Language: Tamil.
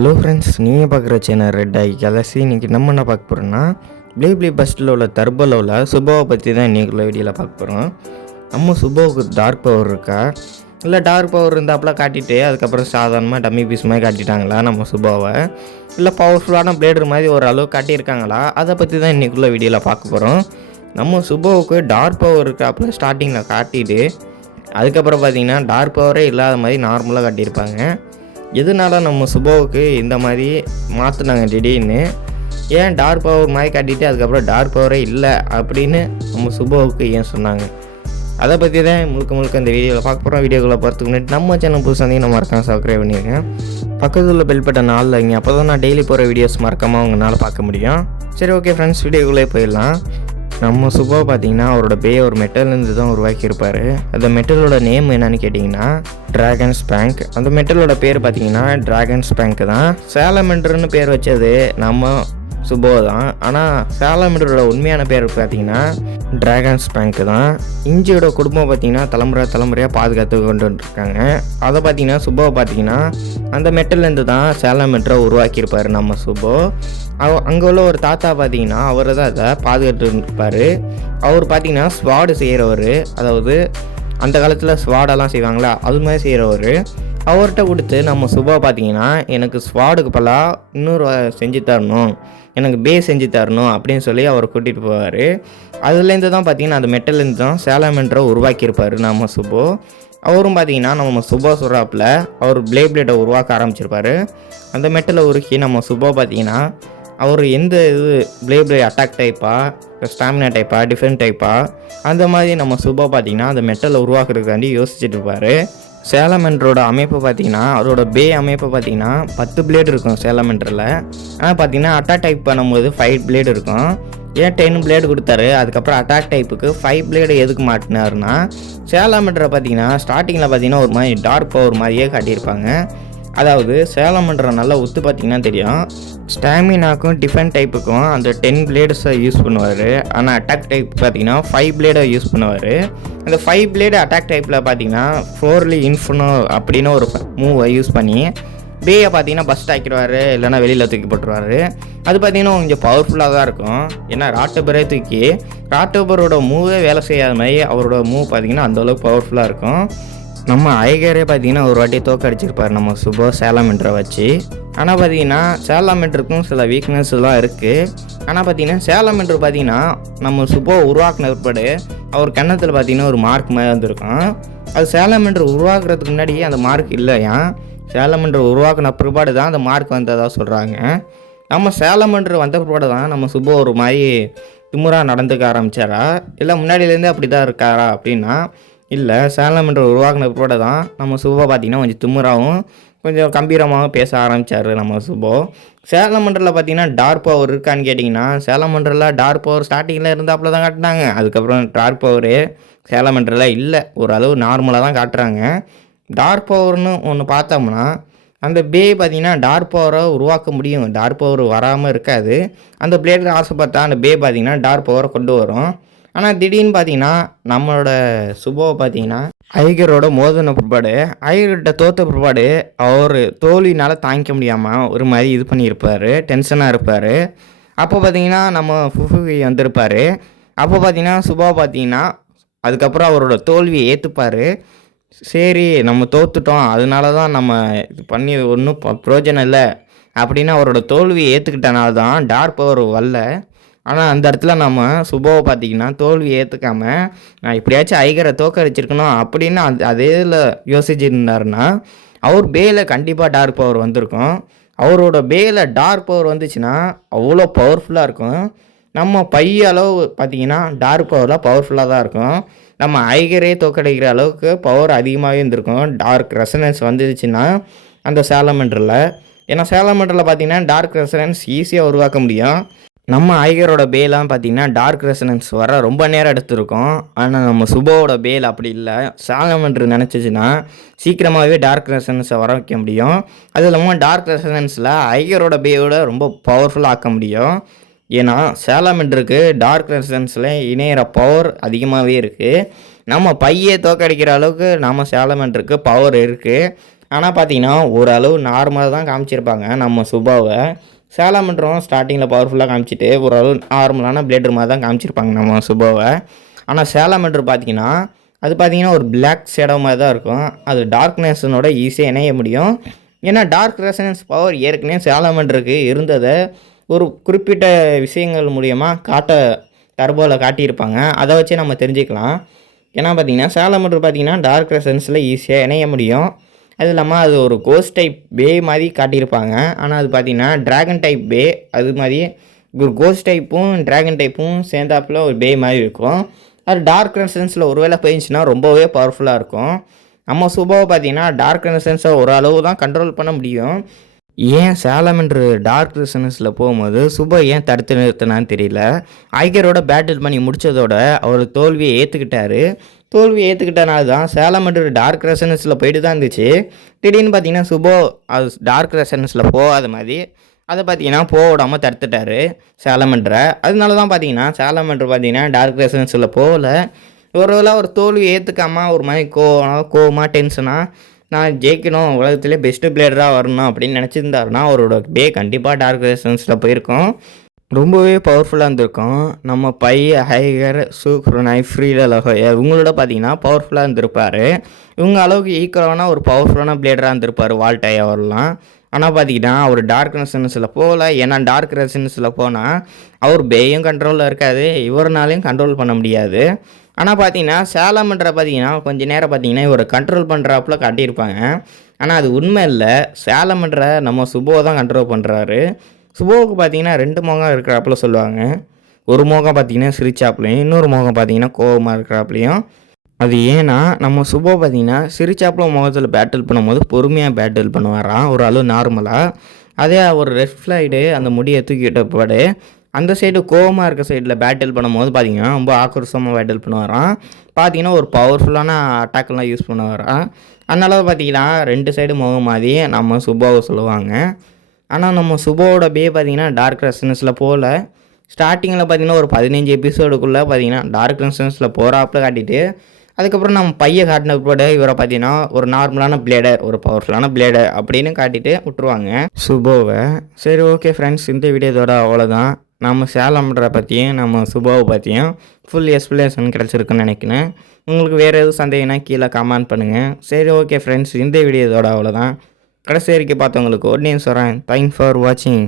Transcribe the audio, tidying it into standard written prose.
ஹலோ ஃப்ரெண்ட்ஸ், நீங்கள் பார்க்குற சேனல் ரெட் ஐ கேலக்ஸி. இன்றைக்கி நம்ம என்ன பார்க்க போகிறோன்னா, ப்ளே பஸ்ட்டில் உள்ள டர்போவில் சுபோவை பற்றி தான் இன்றைக்குள்ள வீடியோவில் பார்க்க போகிறோம். நம்ம சுபோவுக்கு டார்க் பவர் இருக்கா, இல்லை டார்க் பவர் இருந்தாப்புல காட்டிட்டு அதுக்கப்புறம் சாதாரணமாக டம்மி பீஸ் மாதிரி காட்டிட்டாங்களா நம்ம சுபோவை, இல்லை பவர்ஃபுல்லான பிளேடர் மாதிரி ஒரு அளவு காட்டியிருக்காங்களா, அதை பற்றி தான் இன்றைக்குள்ள வீடியோவில் பார்க்க போகிறோம். நம்ம சுபோவுக்கு டார்க் பவர் இருக்காப்புல ஸ்டார்டிங்கில் காட்டிட்டு அதுக்கப்புறம் பார்த்திங்கன்னா டார்க் பவரே இல்லாத மாதிரி நார்மலாக காட்டியிருப்பாங்க. எதனால நம்ம சுபோவுக்கு இந்த மாதிரி மாற்றினாங்க திடீர்னு, ஏன் டார்க் பவர் மாதிரி காட்டிட்டு அதுக்கப்புறம் டார்க் பவரே இல்லை அப்படின்னு நம்ம சுபோவுக்கு ஏன் சொன்னாங்க, அதை பற்றி தான் முழுக்க இந்த வீடியோவில் பார்க்க போகிறோம். வீடியோக்குள்ளே போகிறதுக்கு முன்னாடி நம்ம சேனல் புதுசாக நம்ம மறக்காம சப்ஸ்கிரைப் பண்ணியிருக்கேன், பக்கத்தில் உள்ள பெல் பட்டன் நாளில் வைங்க. அப்போ தான் நான் டெய்லி போகிற வீடியோஸ் மறக்காமல் உங்களால் பார்க்க முடியும். சரி, ஓகே ஃப்ரெண்ட்ஸ், வீடியோக்குள்ளே போயிடலாம். நம்ம சுபா பார்த்தீங்கன்னா அவரோட ஒரு மெட்டல்லேருந்து தான் உருவாக்கியிருப்பார். அந்த மெட்டலோட நேம் என்னன்னு கேட்டிங்கன்னா ட்ராகன் ஸ்பேங்க். அந்த மெட்டலோட பேர் பார்த்தீங்கன்னா ட்ராகன் ஸ்பேங்க் தான். சாலமெண்டர்னு பேர் வச்சது நம்ம சுபோ தான். ஆனால் சாலமெண்டரோட உண்மையான பேர் பார்த்தீங்கன்னா ட்ராகன் ஸ்பேங்க் தான். இஞ்சியோட குடும்பம் பார்த்தீங்கன்னா தலைமுறையாக பாதுகாத்து கொண்டு வந்துருக்காங்க. அதை பார்த்தீங்கன்னா சுபோவை பார்த்தீங்கன்னா அந்த மெட்டல்லேருந்து தான் சாலமெண்டரை உருவாக்கியிருப்பார் நம்ம சுபோ. அங்கே உள்ள ஒரு தாத்தா பார்த்தீங்கன்னா அவர் தான் அதை பாதுகாத்து இருப்பார். அவர் பார்த்தீங்கன்னா ஸ்வாடு செய்கிறவர், அதாவது அந்த காலத்தில் ஸ்வாடெல்லாம் செய்வாங்களா அது மாதிரி செய்கிறவர். அவர்கிட்ட கொடுத்து நம்ம சுபா பார்த்தீங்கன்னா எனக்கு ஸ்வாடுக்கு பலாக இன்னொரு செஞ்சு தரணும், எனக்கு செஞ்சு தரணும் அப்படின்னு சொல்லி அவர் கூட்டிகிட்டு போவார். அதுலேருந்து தான் பார்த்தீங்கன்னா அந்த மெட்டல்லேருந்து தான் சாலமெண்டரை உருவாக்கியிருப்பார் நம்ம சுபோ. அவரும் பார்த்தீங்கன்னா நம்ம சுபோ சொல்கிறாப்பில் அவர் பிளேடை உருவாக்க ஆரம்பிச்சிருப்பார். அந்த மெட்டலை உருக்கி நம்ம சுபோ பார்த்தீங்கன்னா அவர் எந்த இது பிளேட் அட்டாக் டைப்பாக, ஸ்டாமினா டைப்பாக, டிஃபென்ட் டைப்பாக, அந்த மாதிரி நம்ம சுபா பார்த்திங்கன்னா அந்த மெட்டலை உருவாக்குறதுக்காண்டி யோசிச்சுட்டு இருப்பார். சாலமெண்டரோட அமைப்பு பார்த்திங்கன்னா அவரோட அமைப்பு பார்த்திங்கன்னா 10 பிளேடு இருக்கும் சாலமெண்டரில். ஆனால் பார்த்திங்கன்னா அட்டாக் டைப் பண்ணும்போது 5 பிளேடு இருக்கும். ஏன் 10 பிளேடு கொடுத்தாரு, அதுக்கப்புறம் அட்டாக் டைப்புக்கு 5 பிளேடு எதுக்கு மாட்டினாருன்னா, சாலமெண்டரை பார்த்திங்கன்னா ஸ்டார்டிங்கில் பார்த்திங்கன்னா ஒரு மாதிரி டார்க் பவர் மாதிரியே காட்டியிருப்பாங்க. அதாவது சாலமெண்டரை நல்லா ஒத்து பார்த்திங்கன்னா தெரியும், ஸ்டாமினாக்கும் டிஃபென்ட் டைப்புக்கும் அந்த 10 பிளேட்ஸை யூஸ் பண்ணுவார். ஆனால் அட்டாக் டைப் பார்த்திங்கன்னா 5 பிளேடை யூஸ் பண்ணுவார். அந்த 5 பிளேடு அட்டாக் டைப்பில் பார்த்திங்கன்னா 4லி இன்ஃபனோ அப்படின்னு ஒரு மூவை யூஸ் பண்ணி பார்த்திங்கன்னா பஸ்ட் ஆக்கிடுவார், இல்லைனா வெளியில் தூக்கி போட்டுருவார். அது பார்த்திங்கன்னா கொஞ்சம் பவர்ஃபுல்லாக தான் இருக்கும். ஏன்னா ராட்டபரே தூக்கி ராட்டபரோட மூவே வேலை செய்யாத மாதிரி அவரோட மூவ் பார்த்திங்கன்னா அந்தளவுக்கு பவர்ஃபுல்லாக இருக்கும். நம்ம ஐகரே பார்த்திங்கன்னா ஒரு வாட்டி தோக்கடிச்சிருப்பார் நம்ம சுபோ சாலமெண்டரை வச்சு. ஆனால் பார்த்திங்கன்னா சாலமெண்டருக்கும் சில வீக்னஸ்லாம் இருக்குது. ஆனால் பார்த்திங்கன்னா சாலமெண்டர் பார்த்திங்கன்னா நம்ம சுபோ உருவாக்கின பிற்பாடு அவர் கன்னத்தில் பார்த்திங்கன்னா ஒரு மார்க் மாதிரி வந்திருக்கும். அது சாலமெண்டர் உருவாக்குறதுக்கு முன்னாடியே அந்த மார்க் இல்லையா, சாலமெண்டர் உருவாக்கின பிற்பாடு தான் அந்த மார்க் வந்ததாக சொல்கிறாங்க. நம்ம சாலமெண்டர் வந்த பிற்பாடு தான் நம்ம சுபோ ஒரு மாதிரி திமுறாக நடந்துக்க ஆரம்பித்தாரா, இல்லை முன்னாடியிலேருந்தே அப்படி தான் இருக்காரா அப்படின்னா இல்லை, சாலமெண்டர் உருவாக்கின பிற்பாடு தான் நம்ம சுபோ பார்த்திங்கன்னா கொஞ்சம் திமுறாகவும் கொஞ்சம் கம்பீரமாகவும் பேச ஆரம்பித்தார் நம்ம சுபோ. சாலமெண்டரில் பார்த்திங்கன்னா டார்க் பவர் இருக்கான்னு கேட்டிங்கன்னா, சாலமெண்டரில் டார்க் பவர் ஸ்டார்டிங்கில் இருந்தாப்புல தான் காட்டினாங்க. அதுக்கப்புறம் டார்க் பவரு சாலமெண்டரில் இல்லை, ஓரளவு நார்மலாக தான் காட்டுறாங்க. டார்க் பவர்னு ஒன்று பார்த்தோம்னா அந்த பார்த்திங்கன்னா டார்க் பவரை உருவாக்க முடியும், டார்க் பவர் வராமல் இருக்காது. அந்த பிளேடில் ஆசைப்பட்டா அந்த பார்த்திங்கன்னா டார்க் பவரை கொண்டு வரும். ஆனால் திடீர்னு பார்த்தீங்கன்னா நம்மளோட சுபோவை பார்த்தீங்கன்னா ஐகரோட மோதின பிற்பாடு, ஐகர்கிட்ட தோற்ற பிற்பாடு அவர் தோல்வினால் தாங்கிக்க முடியாமல் ஒரு மாதிரி இது பண்ணியிருப்பார், டென்ஷனாக இருப்பார். அப்போ பார்த்தீங்கன்னா நம்ம ஃபுஃபுவி வந்திருப்பார். அப்போ பார்த்தீங்கன்னா சுபோவை பார்த்தீங்கன்னா அதுக்கப்புறம் அவரோட தோல்வியை ஏற்றுப்பார். சரி, நம்ம தோற்றுட்டோம், அதனால தான் நம்ம இது பண்ணி ஒன்றும் பிரயோஜனம் இல்லை அப்படின்னு அவரோட தோல்வியை ஏற்றுக்கிட்டனால தான் டார்க் பவர் வரல. ஆனால் அந்த இடத்துல நம்ம சுபோவை பார்த்திங்கன்னா தோல்வி ஏற்றுக்காமல் நான் எப்படியாச்சும் ஐகரை தோக்கடிச்சிருக்கணும் அப்படின்னு அதே இதில் யோசிச்சுருந்தாருன்னா அவர் கண்டிப்பாக டார்க் பவர் வந்திருக்கும். அவரோட டார்க் பவர் வந்துச்சுன்னா அவ்வளோ பவர்ஃபுல்லாக இருக்கும். நம்ம அளவு பார்த்திங்கன்னா டார்க் பவரில் பவர்ஃபுல்லாக தான் இருக்கும். நம்ம ஐகரே தோக்கடிக்கிற அளவுக்கு பவர் அதிகமாகவே இருந்திருக்கும் டார்க் ரெசனன்ஸ் வந்துச்சுன்னா அந்த சாலமெண்டரில். ஏன்னா சாலமெண்டரில் பார்த்திங்கன்னா டார்க் ரெசனன்ஸ் ஈஸியாக உருவாக்க முடியும். நம்ம ஐகரோட பார்த்திங்கன்னா டார்க் ரெசனன்ஸ் வர ரொம்ப நேரம் எடுத்துருக்கோம். ஆனால் நம்ம சுபோவோட அப்படி இல்லை, சாலமெண்டர் நினச்சிச்சின்னா சீக்கிரமாகவே டார்க் ரெசனன்ஸை வர வைக்க முடியும். அது இல்லாமல் டார்க் ரெசனன்ஸில் ஐகரோட ரொம்ப பவர்ஃபுல்லாக ஆக்க முடியும். ஏன்னா சாலமெண்டருக்கு டார்க் ரெசனன்ஸில் இணையிற பவர் அதிகமாகவே இருக்குது. நம்ம தோக்கடிக்கிற அளவுக்கு நம்ம சாலமெண்டருக்கு பவர் இருக்குது. ஆனால் பார்த்தீங்கன்னா ஓரளவு நார்மலாக தான் காமிச்சிருப்பாங்க நம்ம சுபாவை. சேலமன்றம் ஸ்டார்டிங்கில் பவர்ஃபுல்லாக காமிச்சிட்டு ஓரளவு நார்மலான பிளேடர் மாதிரி தான் காமிச்சிருப்பாங்க நம்ம சுபாவை. ஆனால் சேலமன்டர் பார்த்தீங்கன்னா அது பார்த்தீங்கன்னா ஒரு பிளாக் ஷேடோ மாதிரி தான் இருக்கும். அது டார்க்னஸனோட ஈஸியாக இணைய முடியும். ஏன்னா டார்க் ரெசனன்ஸ் பவர் ஏற்கனவே சேலமன்டருக்கு இருந்ததை ஒரு குறிப்பிட்ட விஷயங்கள் மூலியமாக டர்போவில் காட்டியிருப்பாங்க. அதை வச்சு நம்ம தெரிஞ்சுக்கலாம். ஏன்னா பார்த்தீங்கன்னா சேலமன்டர் பார்த்தீங்கன்னா டார்க் ரெசனன்ஸில் ஈஸியாக இணைய முடியும். அது இல்லாமல் அது ஒரு கோஸ்ட் டைப் பே மாதிரி காட்டியிருப்பாங்க. ஆனால் அது பார்த்தீங்கன்னா ட்ராகன் டைப் பே. அது மாதிரி ஒரு கோஸ்ட் டைப்பும் ட்ராகன் டைப்பும் சேர்ந்தாப்பில் ஒரு பே மாதிரி இருக்கும். அது டார்க் ரெசன்ஸில் ஒருவேளை போயிடுச்சுன்னா ரொம்பவே பவர்ஃபுல்லாக இருக்கும். நம்ம சுபாவை பார்த்தீங்கன்னா டார்க் ரெசன்ஸை ஓரளவு தான் கண்ட்ரோல் பண்ண முடியும். ஏன் சேலமன்டர் டார்க் ரெசனன்ஸில் போகும்போது சுபா ஏன் தடுத்து நிறுத்தினான்னு தெரியல. ஐகரோட பேட்டில் பண்ணி முடித்ததோட அவர் தோல்வியை ஏற்றுக்கிட்டாரு. தோல்வியை ஏற்றுக்கிட்டனால தான் சேலமன்டர் டார்க் ரெசனன்ஸில் போயிட்டு தான் இருந்துச்சு. திடீர்னு பார்த்தீங்கன்னா சுபோ அது டார்க் ரெசனன்ஸில் போகாத மாதிரி அதை பார்த்தீங்கன்னா போக விடாமல் தடுத்துட்டாரு சேலமன்டரை. அதனால தான் பார்த்தீங்கன்னா சேலமன்டர் பார்த்தீங்கன்னா டார்க் ரெசனன்ஸில் போகல. ஒருவேளை ஒரு தோல்வி ஏற்றுக்காமல் ஒரு மாதிரி கோவமாக டென்ஷனாக நான் ஜெயிக்கணும், உலகத்திலே பெஸ்ட்டு பிளேயராக வரணும் அப்படின்னு நினச்சிருந்தாருன்னா அவரோட பே கண்டிப்பாக டார்க் ரெசனன்ஸில் போயிருக்கும். ரொம்பவே பவர்ஃபுல்லாக இருந்திருக்கும். நம்ம ஹைகர் சூக்ரோனை ஃப்ரீடலஹோய இவங்களோட பார்த்தீங்கன்னா பவர்ஃபுல்லாக இருந்திருப்பார். இவங்க அளவுக்கு ஈக்குவலான ஒரு பவர்ஃபுல்லான பிளேடராக இருந்திருப்பார் வால்டை அவர்லாம். ஆனால் பார்த்தீங்கன்னா அவர் டார்க் ரெசனன்ஸில் போகல. ஏன்னா டார்க் ரெசனன்ஸில் போனால் அவர் பேயும் கண்ட்ரோலில் இருக்காது, இவர்னாலையும் கண்ட்ரோல் பண்ண முடியாது. ஆனால் பார்த்தீங்கன்னா சேலமன்டரை பார்த்தீங்கன்னா கொஞ்சம் நேரம் பார்த்தீங்கன்னா இவரை கண்ட்ரோல் பண்ணுறாப்புல காட்டியிருப்பாங்க. ஆனால் அது உண்மை இல்லை. சேலமன்டரை நம்ம சுபோ தான் கண்ட்ரோல் பண்ணுறாரு. சுபோவுக்கு பார்த்தீங்கன்னா 2 முகம் இருக்கிறாப்புல சொல்லுவாங்க. ஒரு முகம் பார்த்தீங்கன்னா சிரிச்சாப்புலையும், இன்னொரு முகம் பார்த்தீங்கன்னா கோபமாக இருக்கிறாப்புலையும். அது ஏன்னா நம்ம சுபோ பார்த்தீங்கன்னா சிரிச்சாப்புல முகத்தில் பேட்டில் பண்ணும்போது பொறுமையாக பேட்டில் பண்ணுவாராம் ஒரு அளவு நார்மலாக. அதே ஒரு ரெட் ஃப்ளைடு அந்த முடியை தூக்கிட்ட பாடு அந்த சைடு கோவமாக இருக்க சைடில் பேட்டில் பண்ணும்போது பார்த்தீங்கன்னா ரொம்ப ஆக்ரோஷமாக பேட்டில் பண்ணுவாராம். பார்த்தீங்கன்னா ஒரு பவர்ஃபுல்லான அட்டாக்கெல்லாம் யூஸ் பண்ணுவாராம். அதனால பார்த்தீங்கன்னா 2 சைடு முகம் மாதிரி நம்ம சுபோவை சொல்லுவாங்க. ஆனால் நம்ம சுபோவோட பே பார்த்தீங்கன்னா டார்க் ரெசனன்ஸில் போகல. ஸ்டார்டிங்கில் பார்த்தீங்கன்னா ஒரு 15 எபிசோடுக்குள்ளே பார்த்தீங்கன்னா டார்க் ரெசனன்ஸில் போகிறாப்புல காட்டிட்டு அதுக்கப்புறம் நம்ம பையை காட்டின பிற்பாடு இவரை பார்த்தீங்கன்னா ஒரு நார்மலான பிளேடர், ஒரு பவர்ஃபுல்லான பிளேடர் அப்படின்னு காட்டிட்டு விட்டுருவாங்க சுபோவை. சரி, ஓகே ஃப்ரெண்ட்ஸ், இந்த வீடியோதோட அவ்வளோதான். நம்ம சேலம்ன்ற பற்றியும் நம்ம சுபோவை பற்றியும் ஃபுல் எக்ஸ்பிளேஷன் கிடச்சிருக்குன்னு நினைக்கிறேன். உங்களுக்கு வேறு எதுவும் சந்தேகம்னா கீழே கமெண்ட் பண்ணுங்கள். சரி, ஓகே ஃப்ரெண்ட்ஸ், இந்த வீடியோதோட அவ்வளோதான். கடைசி வரைக்கும் பார்த்தவங்களுக்கு ஒரு நிமிஷம் சொல்கிறேன். தேங்க்ஸ் ஃபார் வாட்சிங்.